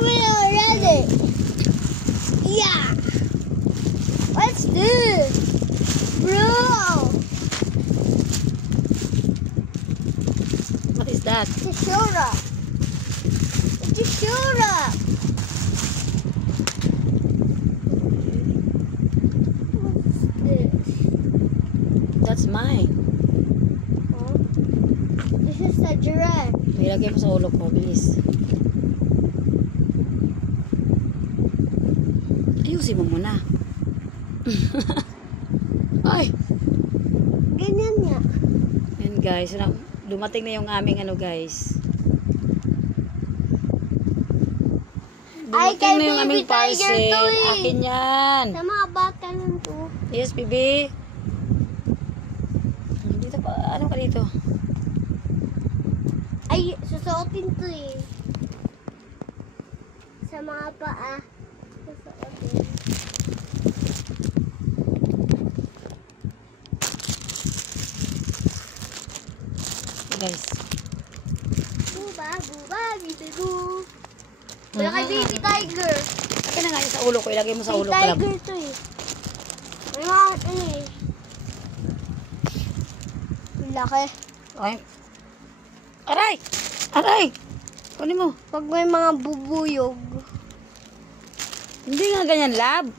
got it already. Yeah. What's this? Bro. What is that? It's a soda. It's a soda. What's this? That's mine. Huh? This is a giraffe. Ilagay mo sa ulo ko, bilis. Ayusin mo muna. Ay! Ganyan nga. Yan guys, dumating na yung aming ano guys. Ay, Dumating na kay yung aming Baby Tiger parcel. to eh. Akin yan. Sa mga bata lang to. Yes, baby. Dito pa, ano ka dito? Ay, susuotin to eh. Sa mga paa. Susuotin. Guys. Buba, buba, bibi boo. Wala kay Baby Tiger. Akin na nga yun sa ulo ko. Ilagay mo sa Baby ulo ko lang. Tiger to eh. May mga ano eh. Laki. Ay. Aray! Aray! Kunin mo. Pag may mga bubuyog. Hindi nga ganyan, lab.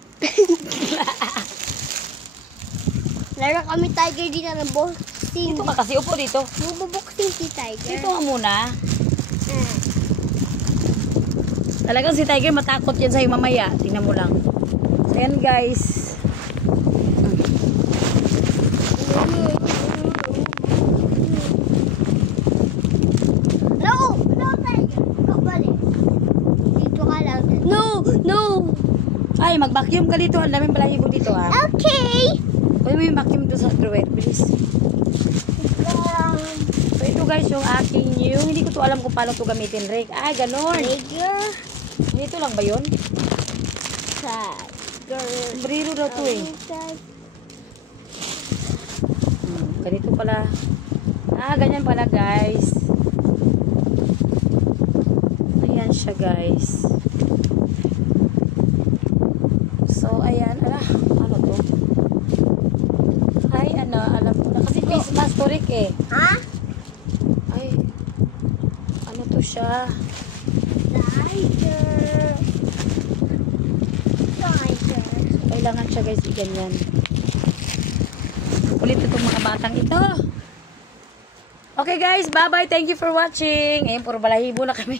Laro kami Tiger dito ng boxing. Dito ka kasi. Upo dito. Bububoxing si Tiger. Dito nga muna. Ah. Talagang si Tiger matakot yan sa'yo mamaya. Tingnan mo lang. So yan guys. No! No, Tiger! Ikaw balik. Dito ka lang. No! No! Ay, mag-vacuum ka dito. Ang daming balahibo dito ha. Okay! Pwede mo yung vacuum doon sa drawer. Bilis. So ito guys yung aking new. Hindi ko to alam kung paano to gamitin, Rick. Ah, ganon. Tiger. Dito lang ba yun? Tiger. Sombrero daw to eh. Ganito pala. Ah, ganyan pala guys. Ayan siya guys. So, ayan. Ano to? Ay, alam ko na. Kasi face mask to, Rick eh. Ha? Ay, ano to siya? Tiger. Tiger. Kailangan siya guys, ganyan. Kulit itong mga batang ito. Okay guys, bye-bye. Thank you for watching. Ayun, puro balahibo na kami.